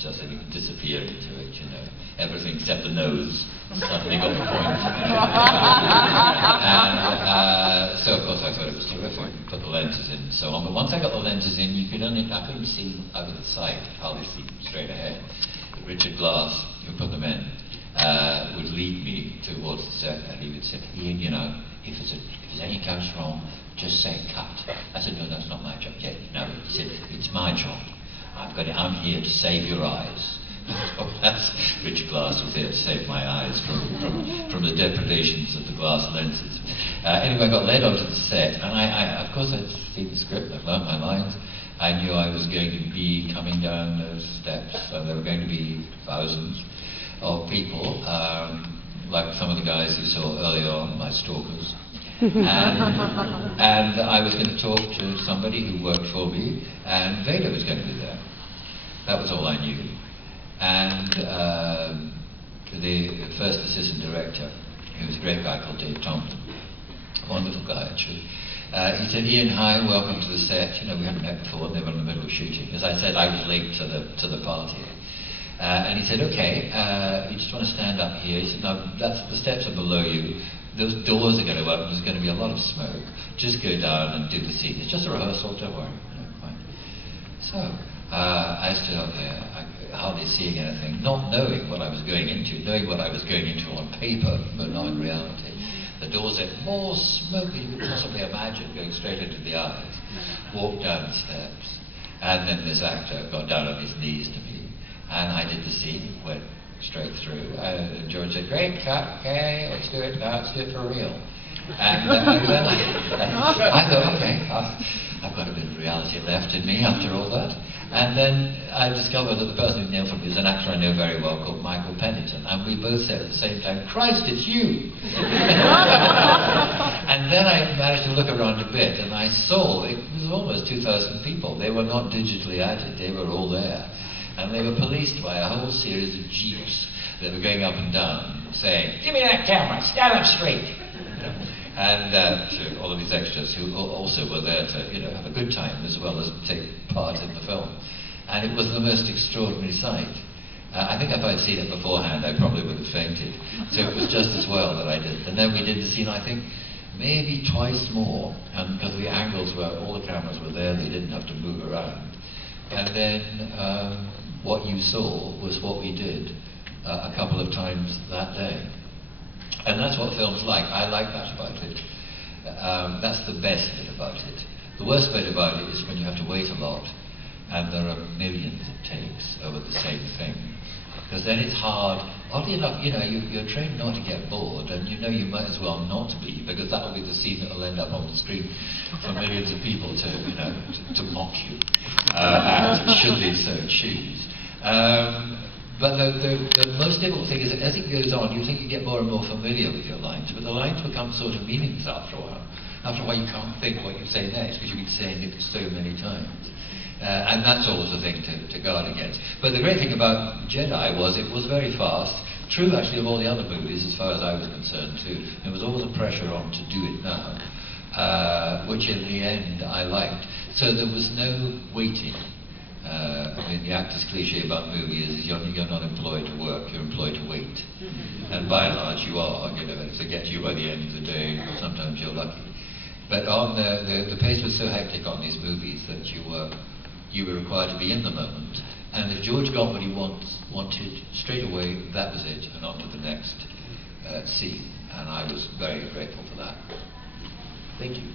just disappear into it, you know. Everything except the nose suddenly got the point. And so of course I thought it was terrific, put the lenses in and so on. But once I got the lenses in, I couldn't see out of the sight, hardly see straight ahead. Richard Glass, who put them in, would lead me towards the set, and he would say, Ian, you know, if there's any goes wrong, just say cut. I said, no, that's not my job. Yeah, no, he said, it's my job. I'm here to save your eyes. So that's Richard Glass was here to save my eyes from the depredations of the glass lenses. Anyway, I got led onto the set, and I of course I'd seen the script, I'd learned my lines. I knew I was going to be coming down those steps, and there were going to be thousands of people, like some of the guys you saw earlier on, my stalkers. And I was going to talk to somebody who worked for me, and Vader was going to be there. That was all I knew. And the first assistant director, who was a great guy called Dave Thompson, wonderful guy actually, he said, Ian, hi, welcome to the set. You know, we hadn't met before, and they were in the middle of shooting. As I said, I was late to the party. And he said, okay, you just want to stand up here. He said, no, the steps are below you. Those doors are going to open, there's going to be a lot of smoke. Just go down and do the scene. It's just a rehearsal, don't worry. Fine. So, I stood up there, hardly seeing anything, not knowing what I was going into, knowing what I was going into on paper, but not in reality. The doors had more smoke than you could possibly imagine, going straight into the eyes. Walked down the steps, and then this actor got down on his knees to me, and I did the scene, went straight through. And George said, great, cut, okay, let's do it now, let's do it for real. And then I thought, okay, I've got a bit of reality left in me after all that. And then I discovered that the person who nailed for me is an actor I know very well called Michael Pennington, and we both said at the same time, Christ, it's you! And then I managed to look around a bit, and I saw, it was almost 2,000 people. They were not digitally added, they were all there. And they were policed by a whole series of jeeps that were going up and down, saying, give me that camera, stand up straight! You know? And to all of these extras who also were there to, you know, have a good time as well as take part in the film. And it was the most extraordinary sight. I think if I'd seen it beforehand, I probably would have fainted. So it was just as well that I did. And then we did the scene, I think, maybe twice more, and because the angles were, all the cameras were there, they didn't have to move around. And then what you saw was what we did a couple of times that day. And that's what film's like. I like that about it. That's the best bit about it. The worst bit about it is when you have to wait a lot and there are millions of takes over the same thing. Because then it's hard. Oddly enough, you know, you're trained not to get bored, and you know you might as well not be, because that will be the scene that will end up on the screen for millions of people to, you know, to mock you, should they so choose. But the most difficult thing is that as it goes on, you think you get more and more familiar with your lines, but the lines become sort of meaningless after a while. After a while, you can't think what you say next because you've been saying it so many times. And that's always the thing to guard against. But the great thing about Jedi was it was very fast. True, actually, of all the other movies, as far as I was concerned, too. There was always a pressure on to do it now, which in the end I liked. So there was no waiting. I mean, the actor's cliche about movies is you're not employed to work, you're employed to wait. And by and large you are, you know, to get you by the end of the day, sometimes you're lucky. But on the pace was so hectic on these movies that you were required to be in the moment. And if George got what he wanted straight away, that was it, and on to the next scene. And I was very grateful for that. Thank you.